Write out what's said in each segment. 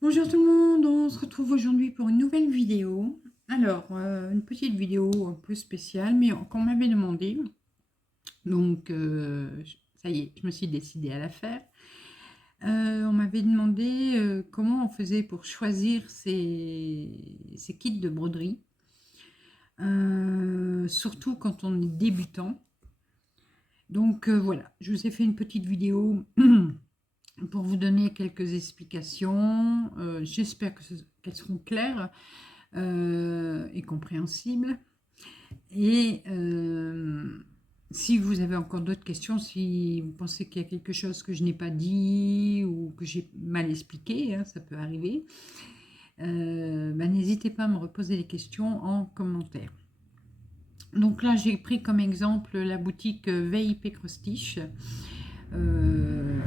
Bonjour tout le monde, on se retrouve aujourd'hui pour une nouvelle vidéo. Alors, une petite vidéo un peu spéciale, mais qu'on m'avait demandé. Donc, ça y est, je me suis décidée à la faire. On m'avait demandé comment on faisait pour choisir ces kits de broderie, surtout quand on est débutant. Donc, voilà, je vous ai fait une petite vidéo pour vous donner quelques explications. J'espère qu'elles seront claires et compréhensibles. Et si vous avez encore d'autres questions, si vous pensez qu'il y a quelque chose que je n'ai pas dit ou que j'ai mal expliqué, hein, ça peut arriver, n'hésitez pas à me reposer les questions en commentaire. Donc là, j'ai pris comme exemple la boutique VIP Crostiche euh,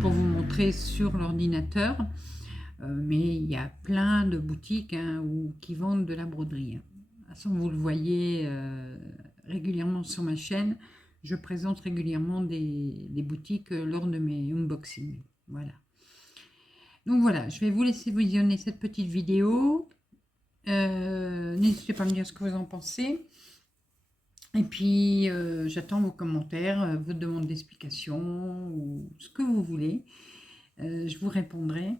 pour vous montrer sur l'ordinateur. Mais il y a plein de boutiques hein, qui vendent de la broderie. De toute façon, vous le voyez régulièrement sur ma chaîne. Je présente régulièrement des boutiques lors de mes unboxings. Voilà. Donc voilà, je vais vous laisser visionner cette petite vidéo. N'hésitez pas à me dire ce que vous en pensez. Et puis, j'attends vos commentaires, vos demandes d'explication ou ce que vous voulez. Je vous répondrai.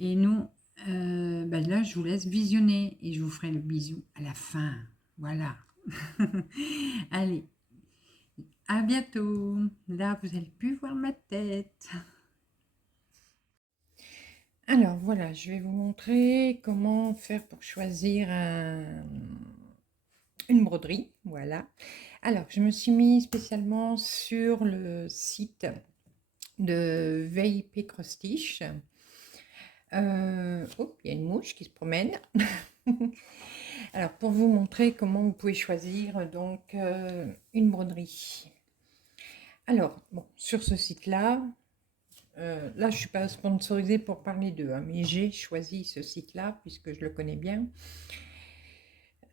Et nous, là, je vous laisse visionner et je vous ferai le bisou à la fin. Voilà. Allez, à bientôt. Là, vous allez plus voir ma tête. Alors voilà, je vais vous montrer comment faire pour choisir une broderie. Voilà. Alors, je me suis mis spécialement sur le site de VIP Crostiche. Oh, il y a une mouche qui se promène. Alors, pour vous montrer comment vous pouvez choisir donc une broderie. Alors, bon, sur ce site-là, là, je ne suis pas sponsorisée pour parler d'eux, hein, mais j'ai choisi ce site-là puisque je le connais bien.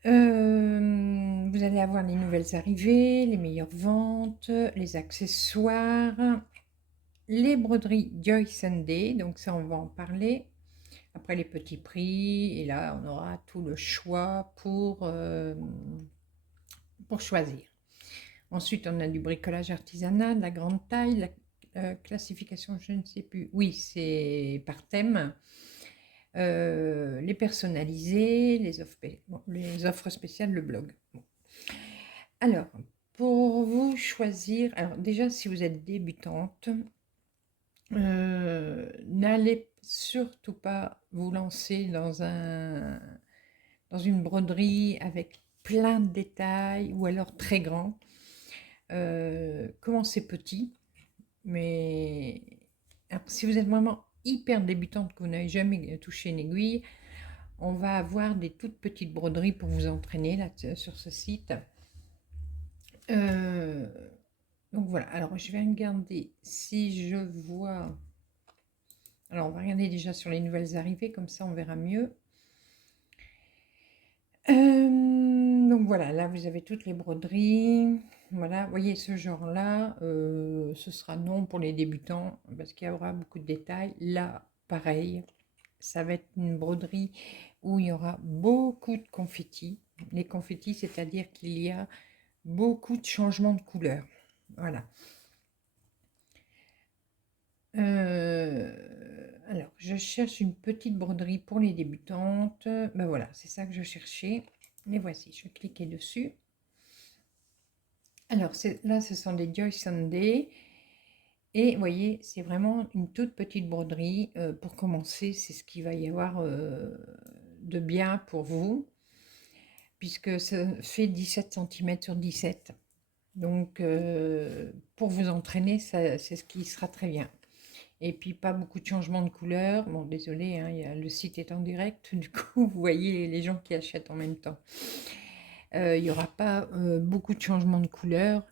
Vous allez avoir les nouvelles arrivées, les meilleures ventes, les accessoires, les broderies Joy Sunday, donc ça, on va en parler. Après les petits prix, et là, on aura tout le choix pour choisir. Ensuite, on a du bricolage artisanal, de la grande taille, la classification, je ne sais plus. Oui, c'est par thème. Les personnalisés, les offres spéciales, le blog. Bon. Alors, pour vous choisir, alors déjà, si vous êtes débutante, n'allez surtout pas vous lancer dans une broderie avec plein de détails ou alors très grand. Commencez petit, mais alors, si vous êtes vraiment hyper débutante, que vous n'avez jamais touché une aiguille, on va avoir des toutes petites broderies pour vous entraîner là, sur ce site. Euh, donc voilà, alors je vais regarder si je vois. Alors on va regarder déjà sur les nouvelles arrivées, comme ça on verra mieux. Donc voilà, là vous avez toutes les broderies. Voilà, vous voyez ce genre-là, ce sera non pour les débutants parce qu'il y aura beaucoup de détails. Là, pareil, ça va être une broderie où il y aura beaucoup de confettis. Les confettis, c'est-à-dire qu'il y a beaucoup de changements de couleur. Voilà. Alors, je cherche une petite broderie pour les débutantes. Ben voilà, c'est ça que je cherchais. Les voici, je vais cliquer dessus. Alors, là, ce sont des Joy Sunday. Et vous voyez, c'est vraiment une toute petite broderie. Pour commencer, c'est ce qu'il va y avoir de bien pour vous, puisque ça fait 17 cm sur 17. Donc, pour vous entraîner, c'est ce qui sera très bien. Et puis, pas beaucoup de changements de couleur. Bon, désolé, hein, le site est en direct. Du coup, vous voyez les gens qui achètent en même temps. Il n'y aura pas beaucoup de changements de couleur.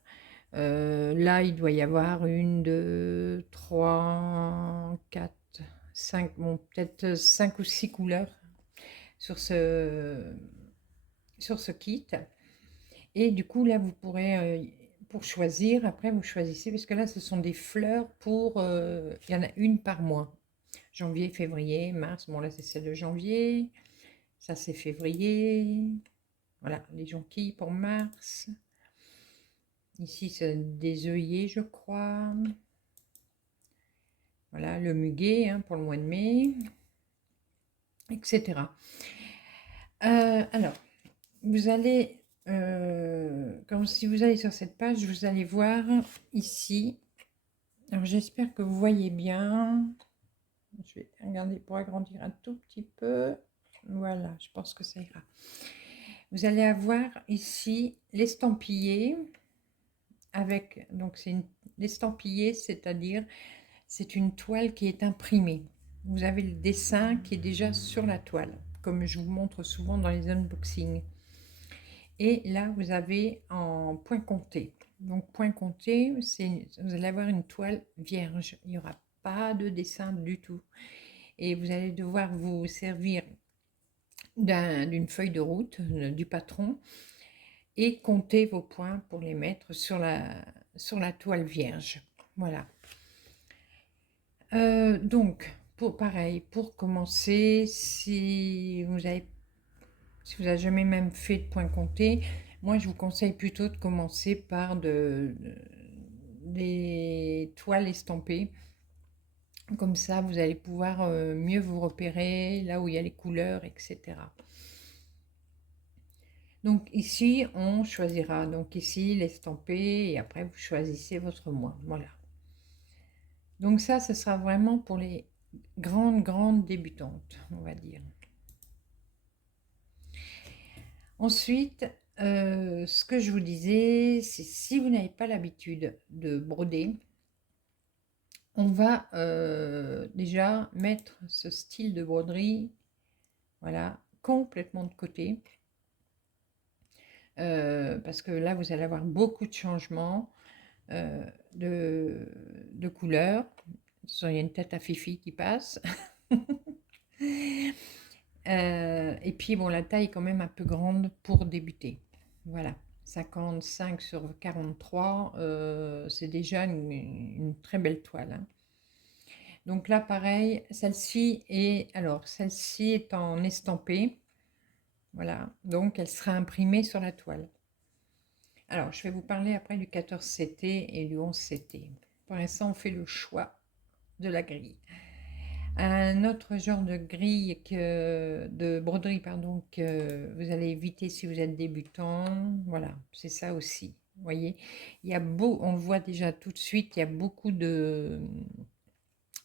Là, il doit y avoir une, deux, trois, quatre, cinq, bon, peut-être 5 ou 6 couleurs sur ce kit. Et du coup, là, vous pourrez, pour choisir, après, vous choisissez, parce que là, ce sont des fleurs il y en a une par mois. Janvier, février, mars. Bon, là, c'est celle de janvier. Ça, c'est février. Voilà, les jonquilles pour mars. Ici, c'est des œillets, je crois. Voilà, le muguet hein, pour le mois de mai, etc. Alors, vous allez, comme si vous allez sur cette page, vous allez voir ici. Alors, j'espère que vous voyez bien. Je vais regarder pour agrandir un tout petit peu. Voilà, je pense que ça ira. Vous allez avoir ici l'estampillé avec, donc c'est l'estampillé, c'est-à-dire c'est une toile qui est imprimée. Vous avez le dessin qui est déjà sur la toile, comme je vous montre souvent dans les unboxings. Et là, vous avez en point compté. Donc, point compté, vous allez avoir une toile vierge. Il n'y aura pas de dessin du tout. Et vous allez devoir vous servir d'une feuille de route du patron et compter vos points pour les mettre sur la toile vierge. Voilà. Donc, pareil, pour commencer, si vous n'avez jamais même fait de point compté, moi je vous conseille plutôt de commencer par des toiles estampées. Comme ça, vous allez pouvoir mieux vous repérer, là où il y a les couleurs, etc. Donc ici, on choisira. Donc ici, l'estampé, et après, vous choisissez votre mois. Voilà. Donc ça, ce sera vraiment pour les grandes débutantes, on va dire. Ensuite, ce que je vous disais, c'est si vous n'avez pas l'habitude de broder, on va déjà mettre ce style de broderie, voilà, complètement de côté. Parce que là, vous allez avoir beaucoup de changements de couleurs. Il y a une tête à Fifi qui passe. Et puis, bon, la taille est quand même un peu grande pour débuter. Voilà, 55 sur 43, c'est déjà une très belle toile. Hein. Donc là, pareil, celle-ci est en estampé. Voilà, donc elle sera imprimée sur la toile. Alors, je vais vous parler après du 14CT et du 11CT. Pour l'instant, on fait le choix de la grille. Un autre genre de grille de broderie, pardon, que vous allez éviter si vous êtes débutant. Voilà, c'est ça aussi. Vous voyez, on le voit déjà tout de suite, il y a beaucoup de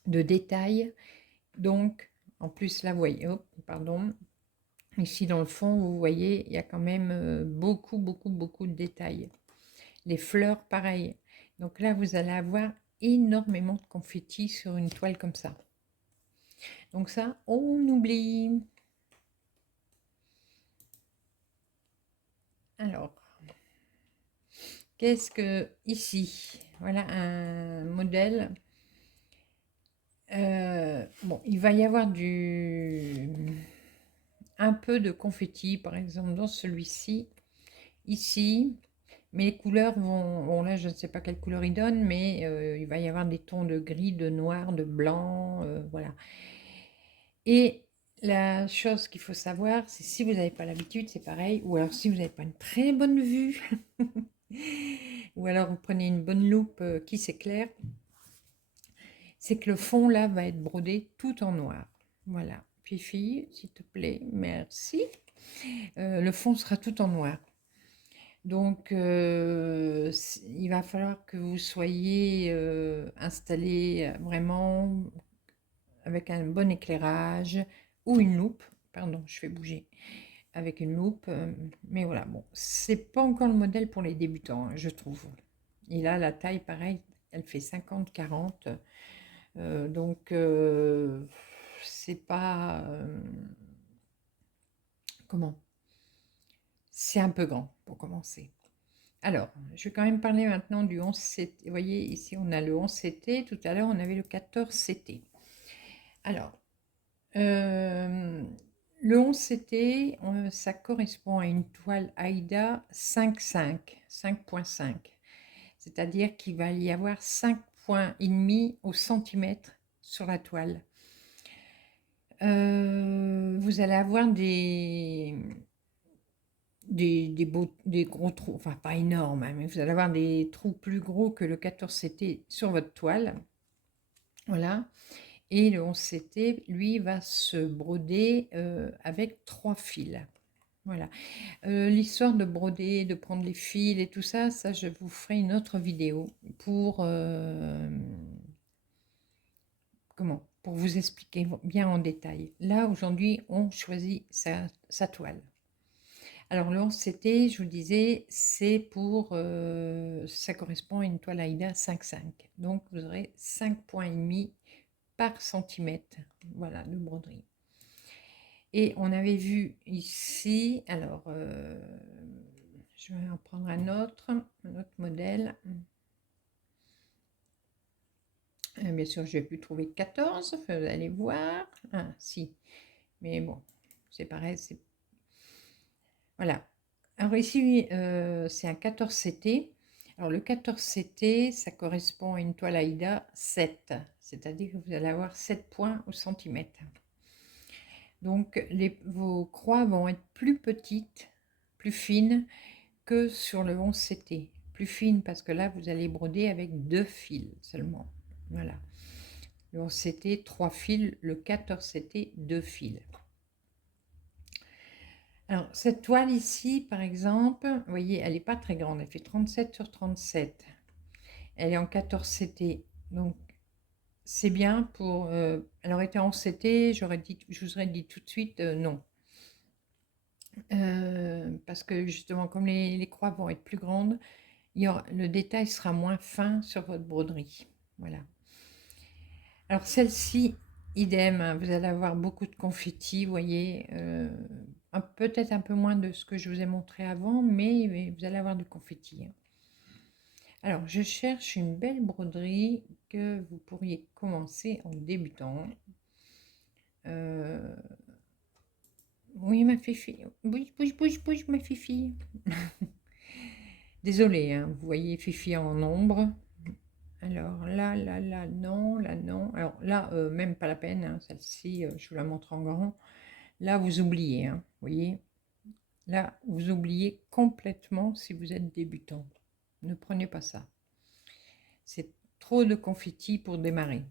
détails. Donc, en plus, là, vous voyez, hop, pardon, ici dans le fond, vous voyez, il y a quand même beaucoup de détails. Les fleurs, pareil. Donc là, vous allez avoir énormément de confettis sur une toile comme ça. Donc ça, on oublie. Alors, qu'est-ce que ici? Voilà un modèle. Bon, il va y avoir un peu de confetti, par exemple, dans celui-ci. Ici, mais les couleurs vont... Bon, là, je ne sais pas quelle couleur il donne, mais il va y avoir des tons de gris, de noir, de blanc, voilà. Et la chose qu'il faut savoir, c'est si vous n'avez pas l'habitude, c'est pareil, ou alors si vous n'avez pas une très bonne vue, ou alors vous prenez une bonne loupe qui s'éclaire, c'est que le fond là va être brodé tout en noir. Voilà, Fifi, s'il te plaît, merci. Le fond sera tout en noir. Donc, il va falloir que vous soyez installé vraiment avec un bon éclairage ou une loupe. Pardon, je fais bouger avec une loupe. Mais voilà, bon, c'est pas encore le modèle pour les débutants, hein, je trouve. Et là, la taille, pareil, elle fait 50-40. Donc, c'est pas... comment? C'est un peu grand pour commencer. Alors, je vais quand même parler maintenant du 11CT. Vous voyez, ici, on a le 11CT. Tout à l'heure, on avait le 14CT. Alors, le 11CT, ça correspond à une toile AIDA 5.5. C'est-à-dire qu'il va y avoir 5,5 points au centimètre sur la toile. Vous allez avoir des gros trous, enfin pas énormes, hein, mais vous allez avoir des trous plus gros que le 14CT sur votre toile. Voilà. Et le 11CT, lui, va se broder avec 3 fils. Voilà. L'histoire de broder, de prendre les fils et tout ça, ça je vous ferai une autre vidéo pour pour vous expliquer bien en détail. Là, aujourd'hui, on choisit sa toile. Alors, le 11CT, je vous disais, c'est pour, ça correspond à une toile Aïda 5,5. Donc, vous aurez 5,5 points par centimètre, voilà, de broderie. Et on avait vu ici, alors, je vais en prendre un autre modèle. Bien sûr, je vais plus trouver 14, vous allez voir. Ah, si, mais bon, c'est pareil, c'est... Voilà. Alors ici, c'est un 14CT. Alors le 14CT, ça correspond à une toile Aïda 7, c'est-à-dire que vous allez avoir 7 points au centimètre. Donc vos croix vont être plus petites, plus fines que sur le 11CT. Plus fines parce que là, vous allez broder avec 2 fils seulement. Voilà. Le 11CT, 3 fils. Le 14CT, 2 fils. Alors, cette toile ici, par exemple, vous voyez, elle n'est pas très grande. Elle fait 37 sur 37. Elle est en 14CT. Donc, c'est bien pour... elle aurait été en CT, je vous aurais dit tout de suite non. Parce que justement, comme les croix vont être plus grandes, le détail sera moins fin sur votre broderie. Voilà. Alors celle-ci, idem, hein, vous allez avoir beaucoup de confettis, vous voyez, peut-être un peu moins de ce que je vous ai montré avant, mais vous allez avoir du confetti. Hein. Alors, je cherche une belle broderie que vous pourriez commencer en débutant. Oui, ma fifi. Bouge, bouge, bouge, bouge, ma fifi. Désolée, hein, vous voyez Fifi en ombre. Alors là, non, là, non. Alors là, même pas la peine, hein, celle-ci, je vous la montre en grand. Là, vous oubliez, hein, vous voyez. Là, vous oubliez complètement si vous êtes débutant. Ne prenez pas ça. C'est trop de confettis pour démarrer.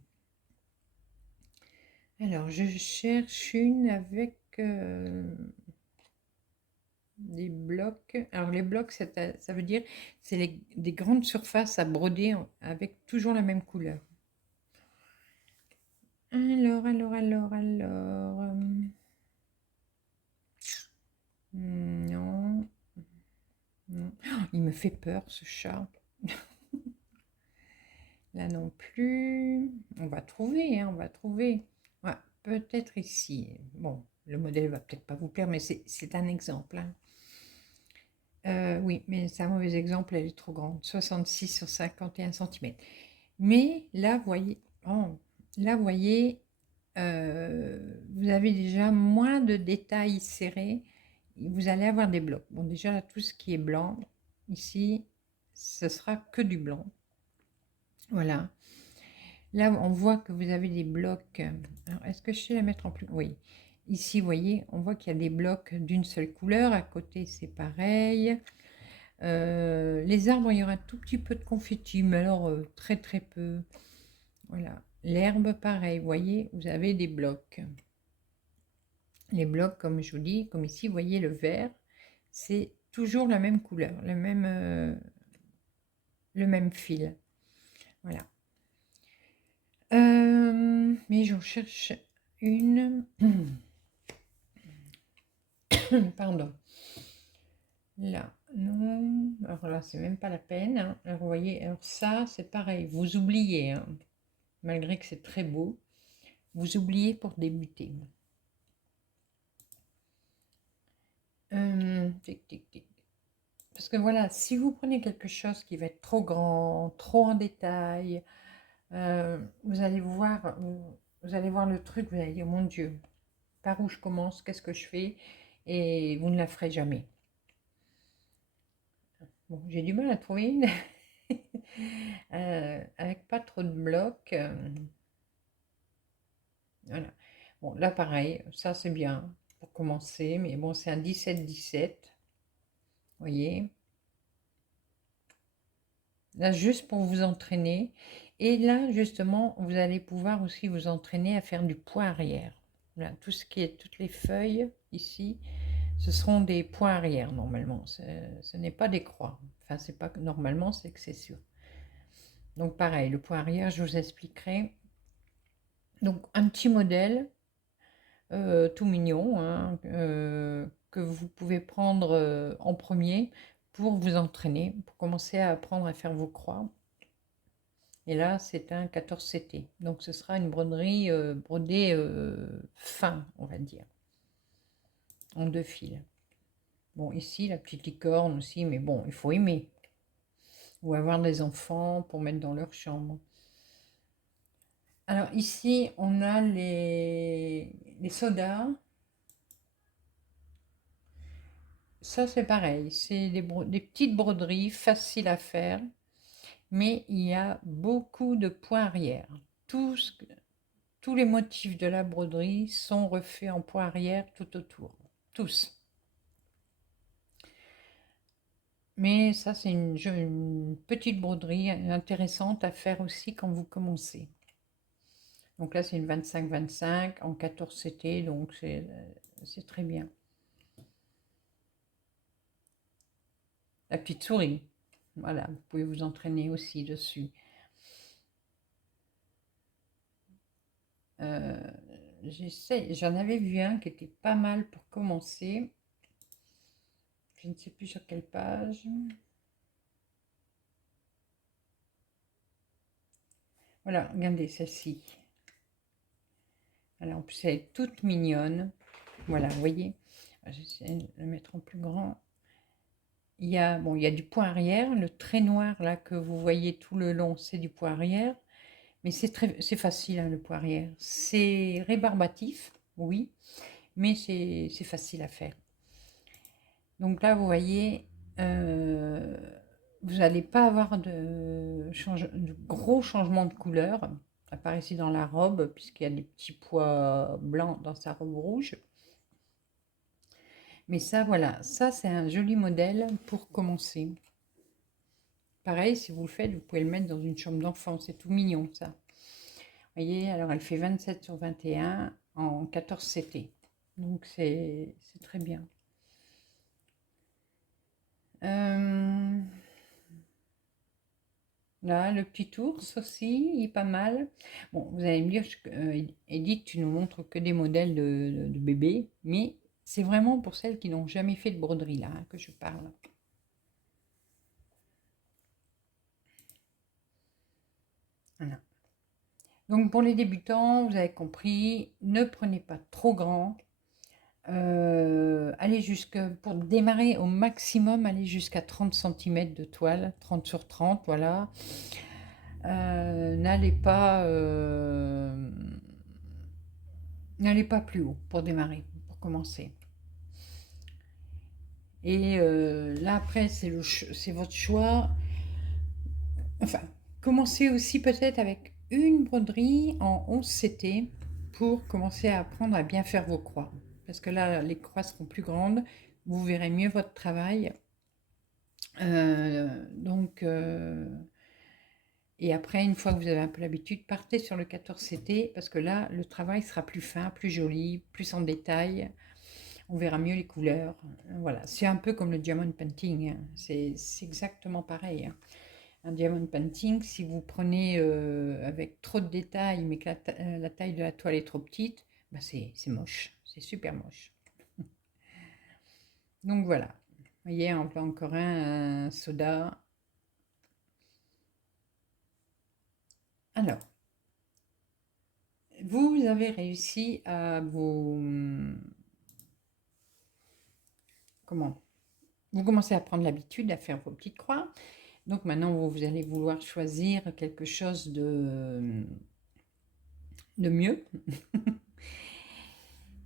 Alors, je cherche une avec des blocs. Alors, les blocs, ça veut dire c'est des grandes surfaces à broder avec toujours la même couleur. Alors. Non. Non. Oh, il me fait peur, ce chat. Là non plus. On va trouver, hein, on va trouver. Ouais, peut-être ici. Bon, le modèle va peut-être pas vous plaire, mais c'est un exemple. Hein. Oui, mais c'est un mauvais exemple, elle est trop grande. 66 sur 51 cm. Mais là, vous voyez, vous avez déjà moins de détails serrés. Vous allez avoir des blocs. Bon, déjà, là, tout ce qui est blanc, ici, ce sera que du blanc. Voilà. Là, on voit que vous avez des blocs. Alors, est-ce que je sais la mettre en plus? Oui. Ici, vous voyez, on voit qu'il y a des blocs d'une seule couleur. À côté, c'est pareil. Les arbres, il y aura un tout petit peu de confetti, mais alors très très peu. Voilà. L'herbe, pareil. Vous voyez, vous avez des blocs. Les blocs, comme je vous dis, comme ici, vous voyez le vert, c'est toujours la même couleur, le même fil. Voilà. Mais j'en cherche une. Pardon. Là, non. Alors là, c'est même pas la peine. Hein. Alors, vous voyez, alors ça, c'est pareil. Vous oubliez, hein. Malgré que c'est très beau, vous oubliez pour débuter. Tic, tic, tic. Parce que voilà, si vous prenez quelque chose qui va être trop grand, trop en détail, vous allez voir le truc, vous allez dire, mon Dieu, par où je commence, qu'est-ce que je fais? Et vous ne la ferez jamais. Bon, j'ai du mal à trouver une avec pas trop de blocs. Voilà. Bon, là, pareil, ça, c'est bien pour commencer. Mais bon, c'est un 17-17. Vous voyez? Là, juste pour vous entraîner. Et là, justement, vous allez pouvoir aussi vous entraîner à faire du poids arrière. Voilà, tout ce qui est, toutes les feuilles ici, ce seront des points arrière normalement. Ce n'est pas des croix. Enfin, c'est pas normalement, c'est que c'est sûr. Donc pareil, le point arrière, je vous expliquerai. Donc un petit modèle, tout mignon, hein, que vous pouvez prendre en premier pour vous entraîner, pour commencer à apprendre à faire vos croix. Et là, c'est un 14CT. Donc ce sera une broderie brodée fin, on va dire, en 2 fils. Bon, ici, la petite licorne aussi, mais bon, il faut aimer. Ou avoir des enfants pour mettre dans leur chambre. Alors ici, on a les sodas. Ça, c'est pareil. C'est des petites broderies faciles à faire. Mais il y a beaucoup de points arrière. Tous les motifs de la broderie sont refaits en points arrière tout autour. Tous. Mais ça, c'est une petite broderie intéressante à faire aussi quand vous commencez. Donc là, c'est une 25-25 en 14CT, donc c'est très bien. La petite souris, voilà, vous pouvez vous entraîner aussi dessus. J'en avais vu un qui était pas mal pour commencer. Je ne sais plus sur quelle page. Voilà, regardez celle-ci. Alors, en plus, elle est toute mignonne. Voilà, vous voyez. J'essaie de la mettre en plus grand. Il y a, bon, il y a du point arrière. Le trait noir là que vous voyez tout le long, c'est du point arrière. Mais c'est facile, hein, le point arrière. C'est rébarbatif, oui, mais c'est facile à faire. Donc là, vous voyez, vous n'allez pas avoir de gros changements de couleur, à part ici dans la robe, puisqu'il y a des petits pois blancs dans sa robe rouge. Mais ça, voilà, ça c'est un joli modèle pour commencer. Pareil, si vous le faites, vous pouvez le mettre dans une chambre d'enfant, c'est tout mignon ça. Vous voyez, alors elle fait 27 sur 21 en 14CT. Donc c'est très bien. Là, le petit ours aussi, il est pas mal. Bon, vous allez me dire, Edith, tu nous montres que des modèles de bébés, mais c'est vraiment pour celles qui n'ont jamais fait de broderie là, hein, que je parle. Voilà. Donc pour les débutants, vous avez compris, ne prenez pas trop grand. Allez pour démarrer au maximum, allez jusqu'à 30 cm de toile, 30 sur 30, voilà. N'allez pas plus haut pour démarrer, pour commencer. Et là après, c'est votre choix. Enfin, commencez aussi peut-être avec une broderie en 11CT pour commencer à apprendre à bien faire vos croix. Parce que là, les croix seront plus grandes, vous verrez mieux votre travail. Et après, une fois que vous avez un peu l'habitude, partez sur le 14CT parce que là, le travail sera plus fin, plus joli, plus en détail. On verra mieux les couleurs. Voilà, c'est un peu comme le diamond painting, hein. C'est exactement pareil, hein. Un diamond painting, si vous prenez avec trop de détails, mais que la taille de la toile est trop petite, bah c'est moche, c'est super moche. Donc voilà, vous voyez, on peut encore un soda. Alors, vous avez réussi à vous... Comment? Vous commencez à prendre l'habitude à faire vos petites croix. Donc maintenant, vous allez vouloir choisir quelque chose de mieux.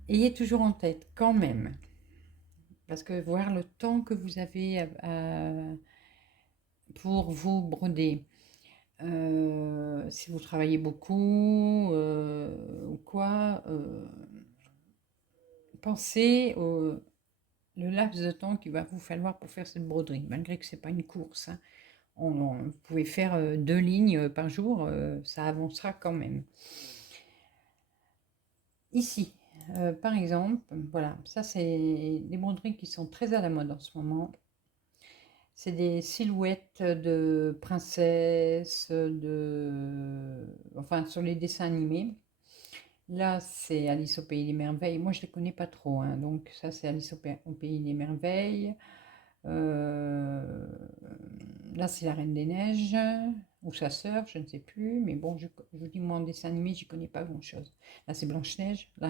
Ayez toujours en tête quand même, parce que voir le temps que vous avez pour vous broder, si vous travaillez beaucoup ou quoi, pensez le laps de temps qu'il va vous falloir pour faire cette broderie, malgré que c'est pas une course, hein. Vous pouvez faire 2 lignes par jour, ça avancera quand même. Ici, par exemple, voilà, ça c'est des broderies qui sont très à la mode en ce moment. C'est des silhouettes de princesses, enfin sur les dessins animés. Là, c'est Alice au Pays des Merveilles. Moi, je ne les connais pas trop, hein, donc ça, c'est Alice au Pays des Merveilles. Euh, Là, c'est la Reine des Neiges, ou sa sœur, je ne sais plus. Mais bon, je vous dis, moi, en dessin animé, j'y connais pas grand-chose. Là, c'est Blanche-Neige. Là,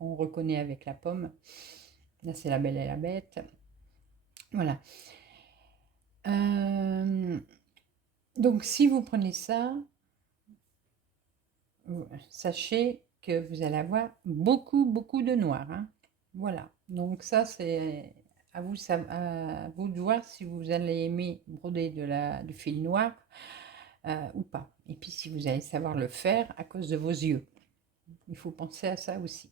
on reconnaît avec la pomme. Là, c'est La Belle et la Bête. Voilà. Donc, si vous prenez ça, sachez que vous allez avoir beaucoup, beaucoup de noir, hein. Voilà. Donc, ça, c'est à vous de voir si vous allez aimer broder du fil noir ou pas. Et puis, si vous allez savoir le faire à cause de vos yeux. Il faut penser à ça aussi.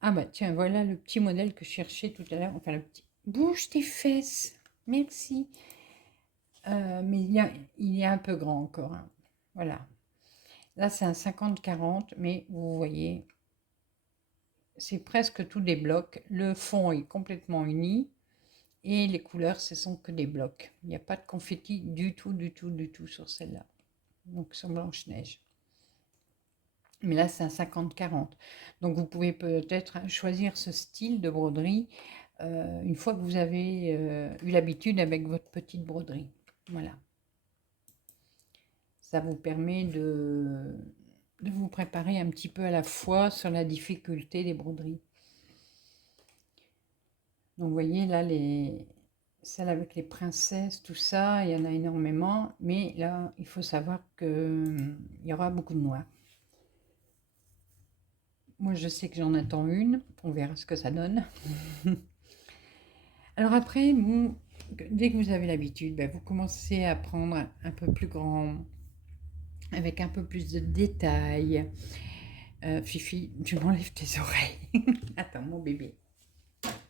Ah bah tiens, voilà le petit modèle que je cherchais tout à l'heure. Enfin, le petit... Bouge tes fesses. Merci. Mais il y a un peu grand encore, hein. Voilà. Là, c'est un 50-40, mais vous voyez, c'est presque tous des blocs. Le fond est complètement uni et les couleurs, ce sont que des blocs. Il n'y a pas de confetti du tout, du tout, du tout sur celle-là. Donc, sur Blanche-Neige. Mais là, c'est un 50-40. Donc, vous pouvez peut-être choisir ce style de broderie une fois que vous avez eu l'habitude avec votre petite broderie. Voilà. Ça vous permet de vous préparer un petit peu à la fois sur la difficulté des broderies. Donc, vous voyez, là, celles avec les princesses, tout ça, il y en a énormément. Mais là, il faut savoir qu'il y aura beaucoup de noix. Moi, je sais que j'en attends une. On verra ce que ça donne. Alors après, dès que vous avez l'habitude, vous commencez à prendre un peu plus grand, avec un peu plus de détails. Fifi, tu m'enlèves tes oreilles. Attends, mon bébé.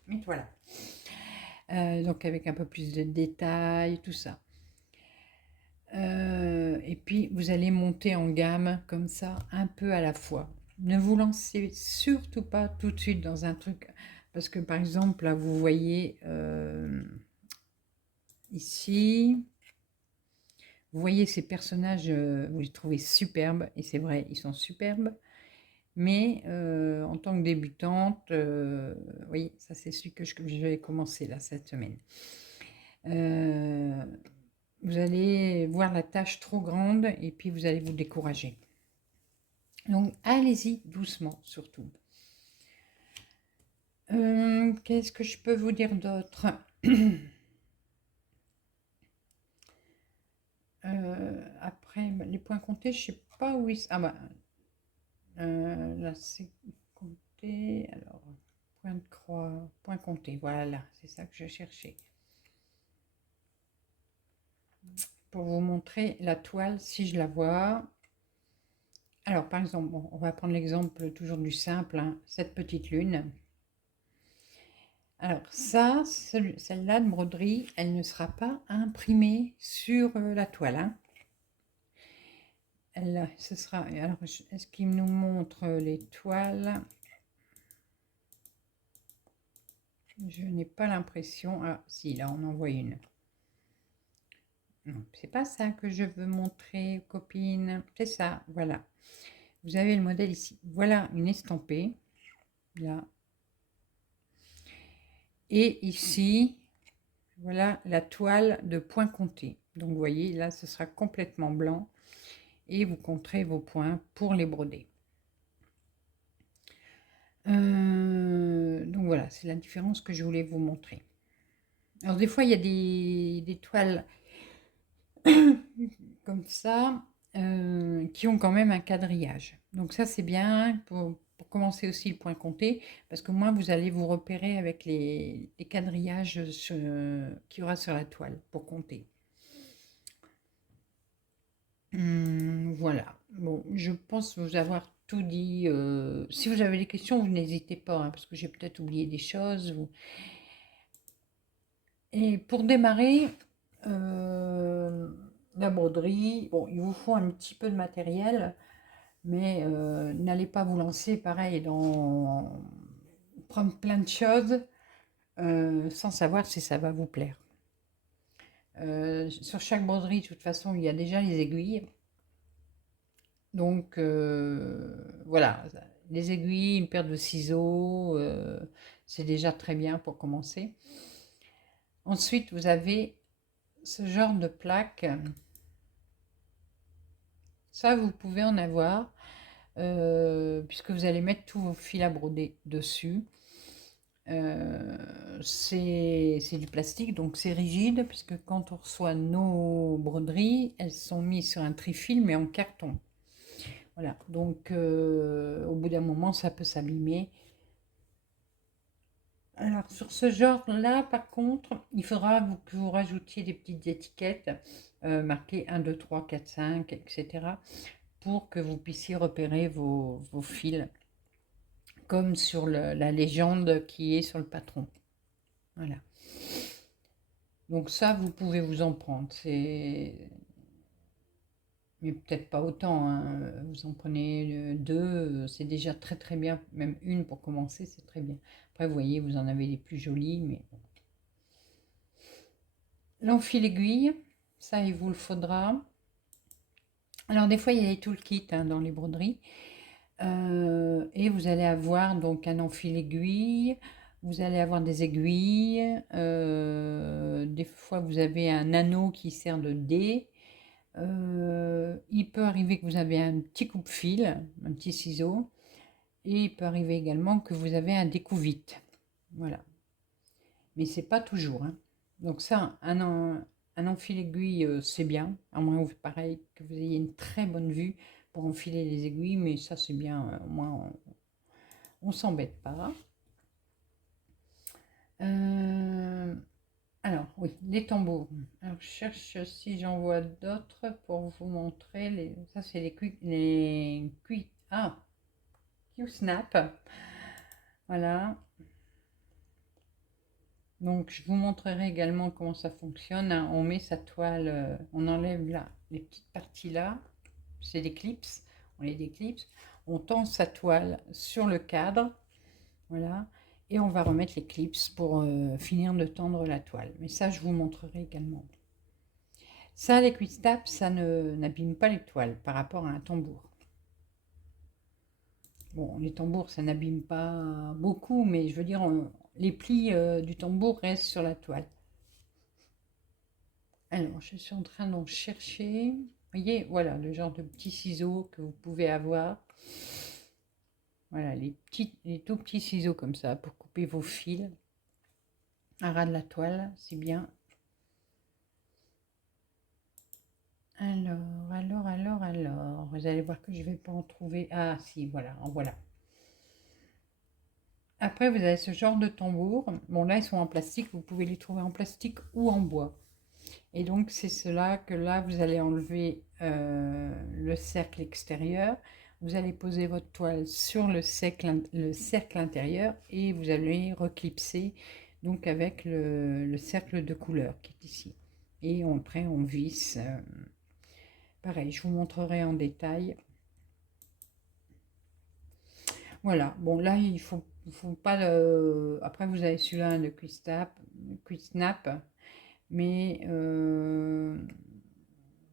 Mets-toi là. Donc avec un peu plus de détails, tout ça. Et puis vous allez monter en gamme comme ça, un peu à la fois. Ne vous lancez surtout pas tout de suite dans un truc, parce que par exemple, là vous voyez ici, vous voyez ces personnages, vous les trouvez superbes, et c'est vrai, ils sont superbes. Mais en tant que débutante, oui, ça c'est celui que je vais commencer là cette semaine. Vous allez voir la tâche trop grande et puis vous allez vous décourager. Donc allez-y doucement surtout. Qu'est-ce que je peux vous dire d'autre? Après, les points comptés, je sais pas où ils sont. Ah bah, là c'est compté. Alors, point de croix, point compté. Voilà, c'est ça que je cherchais. Pour vous montrer la toile, si je la vois. Alors, par exemple, bon, on va prendre l'exemple toujours du simple, hein, cette petite lune. Alors ça, celle-là de broderie, elle ne sera pas imprimée sur la toile, hein. Ce sera. Alors, est-ce qu'il nous montre les toiles? Je n'ai pas l'impression. Ah, si, là, on en voit une. Non, c'est pas ça que je veux montrer, copine. C'est ça, voilà. Vous avez le modèle ici. Voilà une estampée, là. Et ici, voilà la toile de points comptés. Donc, vous voyez, là, ce sera complètement blanc. Et vous compterez vos points pour les broder. Donc voilà, c'est la différence que je voulais vous montrer. Alors des fois, il y a des toiles comme ça qui ont quand même un quadrillage. Donc ça, c'est bien pour commencer aussi le point compté, parce que moins vous allez vous repérer avec les quadrillages qu'il y aura sur la toile pour compter. Voilà. Bon, je pense vous avoir tout dit. Si vous avez des questions, vous n'hésitez pas, hein, parce que j'ai peut-être oublié des choses. Et pour démarrer la broderie, bon, il vous faut un petit peu de matériel, mais n'allez pas vous lancer pareil dans prendre plein de choses sans savoir si ça va vous plaire. Sur chaque broderie, de toute façon, il y a déjà les aiguilles. Donc voilà, les aiguilles, une paire de ciseaux, c'est déjà très bien pour commencer. Ensuite, vous avez ce genre de plaque. Ça, vous pouvez en avoir, puisque vous allez mettre tous vos fils à broder dessus. C'est du plastique, donc c'est rigide, puisque quand on reçoit nos broderies, elles sont mises sur un trifil, mais en carton. Voilà, donc au bout d'un moment, ça peut s'abîmer. Alors, sur ce genre-là, par contre, il faudra que vous rajoutiez des petites étiquettes marquées 1, 2, 3, 4, 5, etc. pour que vous puissiez repérer vos fils, comme sur la légende qui est sur le patron. Voilà. Donc ça, vous pouvez vous en prendre. Mais peut-être pas autant, hein. Vous en prenez deux, c'est déjà très très bien. Même une pour commencer, c'est très bien. Après, vous voyez, vous en avez les plus jolies, mais bon. L'enfil aiguille, ça, il vous le faudra. Alors, des fois, il y a les toolkits hein, dans les broderies. Et vous allez avoir donc un enfil aiguille. Vous allez avoir des aiguilles. Des fois, vous avez un anneau qui sert de dé. Il peut arriver que vous avez un petit coupe-fil, un petit ciseau, et il peut arriver également que vous avez un découvite. Voilà. Mais c'est pas toujours. Hein. Donc ça, un enfil aiguille, c'est bien, à moins pareil que vous ayez une très bonne vue pour enfiler les aiguilles, mais ça c'est bien, au moins on s'embête pas. Alors, oui, les tambours. Alors, je cherche si j'en vois d'autres pour vous montrer. Ça, c'est ah, Q-Snap. Voilà. Donc, je vous montrerai également comment ça fonctionne. On met sa toile, on enlève là, les petites parties là. C'est des clips. On les déclipse. On tend sa toile sur le cadre. Voilà. Et on va remettre les clips pour finir de tendre la toile. Mais ça, je vous montrerai également. Ça, les quick-stap, ça n'abîme pas les toiles par rapport à un tambour. Bon, les tambours, ça n'abîme pas beaucoup, mais je veux dire, les plis du tambour restent sur la toile. Alors, je suis en train d'en chercher. Vous voyez, voilà, le genre de petits ciseaux que vous pouvez avoir. Voilà, les tout petits ciseaux comme ça pour couper vos fils à ras de la toile, c'est bien. Alors, vous allez voir que je ne vais pas en trouver. Ah, si, voilà, en voilà. Après, vous avez ce genre de tambour. Bon, là, ils sont en plastique. Vous pouvez les trouver en plastique ou en bois. Et donc, c'est cela que là, vous allez enlever le cercle extérieur. Vous allez poser votre toile sur le cercle intérieur et vous allez reclipser donc avec le cercle de couleur qui est ici. Et après, on visse. Pareil, je vous montrerai en détail. Voilà, bon là, il faut pas le... Après, vous avez celui-là de Quick Snap, mais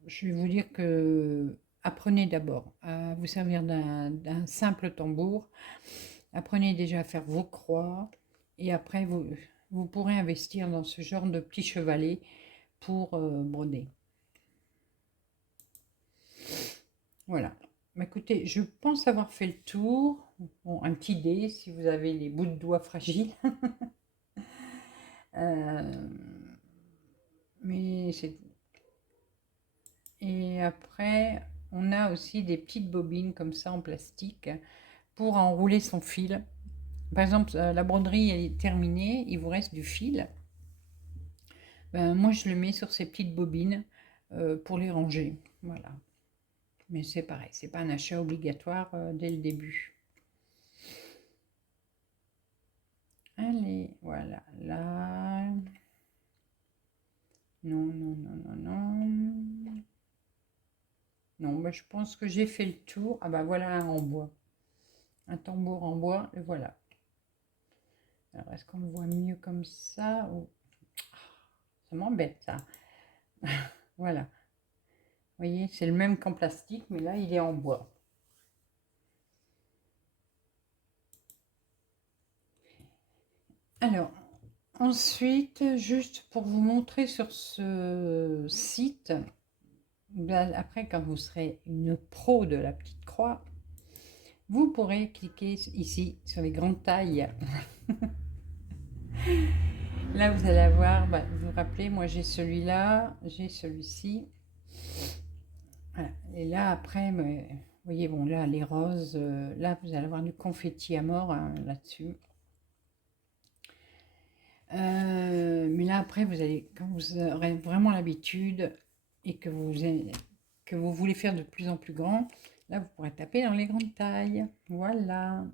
je vais vous dire que apprenez d'abord à vous servir d'un simple tambour. Apprenez déjà à faire vos croix et après, vous pourrez investir dans ce genre de petit chevalet pour broder. Voilà. Écoutez, je pense avoir fait le tour. Bon, un petit dé si vous avez les bouts de doigts fragiles. Mais c'est... Et après, on a aussi des petites bobines comme ça en plastique pour enrouler son fil. Par exemple, la broderie elle est terminée, il vous reste du fil. Ben, moi, je le mets sur ces petites bobines pour les ranger. Voilà. Mais c'est pareil, c'est pas un achat obligatoire dès le début. Allez, voilà, là. Non, non, non, non, non. Non, bah, je pense que j'ai fait le tour. Ah bah voilà un en bois. Un tambour en bois, et voilà. Alors, est-ce qu'on le voit mieux comme ça? Ça m'embête, ça. Voilà. Vous voyez, c'est le même qu'en plastique, mais là, il est en bois. Alors, ensuite, juste pour vous montrer sur ce site, ben, après, quand vous serez une pro de la petite croix, vous pourrez cliquer ici sur les grandes tailles. Là, vous allez avoir, bah, vous vous rappelez, moi j'ai celui-là, j'ai celui-ci. Voilà. Et là, après, vous voyez, bon, là, les roses, là, vous allez avoir du confetti à mort hein, là-dessus. Mais là, après, vous allez, quand vous aurez vraiment l'habitude et que vous voulez faire de plus en plus grand, là, vous pourrez taper dans les grandes tailles. Voilà.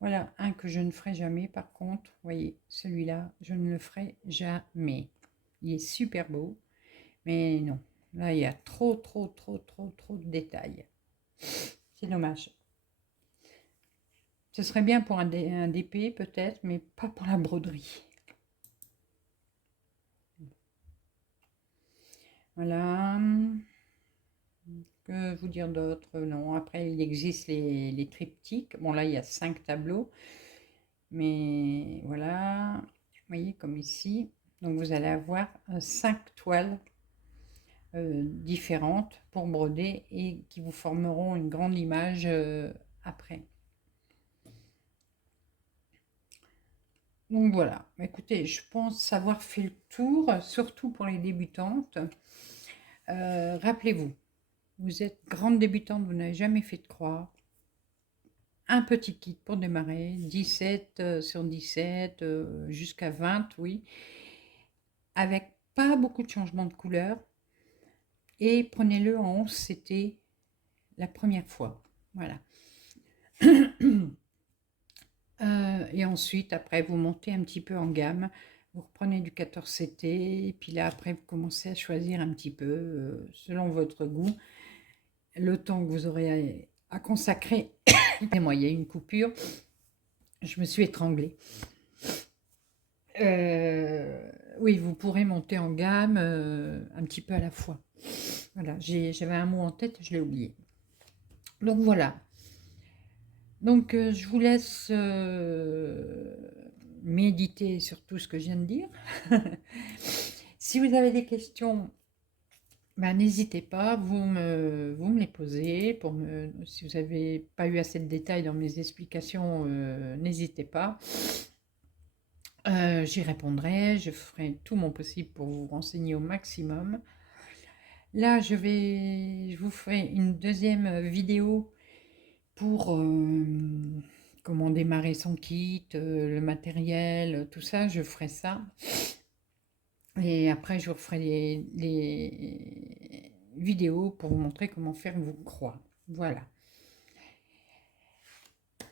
Voilà, un que je ne ferai jamais, par contre. Vous voyez, celui-là, je ne le ferai jamais. Il est super beau, mais non. Là, il y a trop de détails. C'est dommage. Ce serait bien pour un DP peut-être, mais pas pour la broderie. Voilà. Que vous dire d'autre? Non, après il existe les triptyques. Bon là il y a 5 tableaux. Mais voilà. Vous voyez comme ici. Donc vous allez avoir 5 toiles différentes pour broder et qui vous formeront une grande image après. Donc voilà, écoutez, je pense avoir fait le tour, surtout pour les débutantes. Rappelez-vous, vous êtes grande débutante, vous n'avez jamais fait de croix. Un petit kit pour démarrer, 17 sur 17, jusqu'à 20, oui. Avec pas beaucoup de changements de couleur. Et prenez-le en 11, c'était la première fois. Voilà. Et ensuite, après, vous montez un petit peu en gamme. Vous reprenez du 14 CT. Et puis là, après, vous commencez à choisir un petit peu, selon votre goût, le temps que vous aurez à consacrer. Et moi, il y a eu une coupure. Je me suis étranglée. Oui, vous pourrez monter en gamme un petit peu à la fois. Voilà, j'avais un mot en tête, je l'ai oublié. Donc voilà. Donc je vous laisse méditer sur tout ce que je viens de dire. Si vous avez des questions, ben, n'hésitez pas, vous me les posez. Si vous n'avez pas eu assez de détails dans mes explications, n'hésitez pas. J'y répondrai, je ferai tout mon possible pour vous renseigner au maximum. Là, je vous ferai une deuxième vidéo pour comment démarrer son kit, le matériel, tout ça, je ferai ça. Et après, je vous ferai les vidéos pour vous montrer comment faire vos croix. Voilà.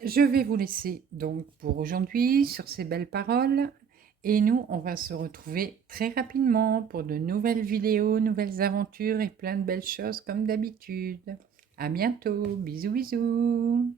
Je vais vous laisser donc pour aujourd'hui sur ces belles paroles. Et nous, on va se retrouver très rapidement pour de nouvelles vidéos, nouvelles aventures et plein de belles choses comme d'habitude. À bientôt. Bisous, bisous.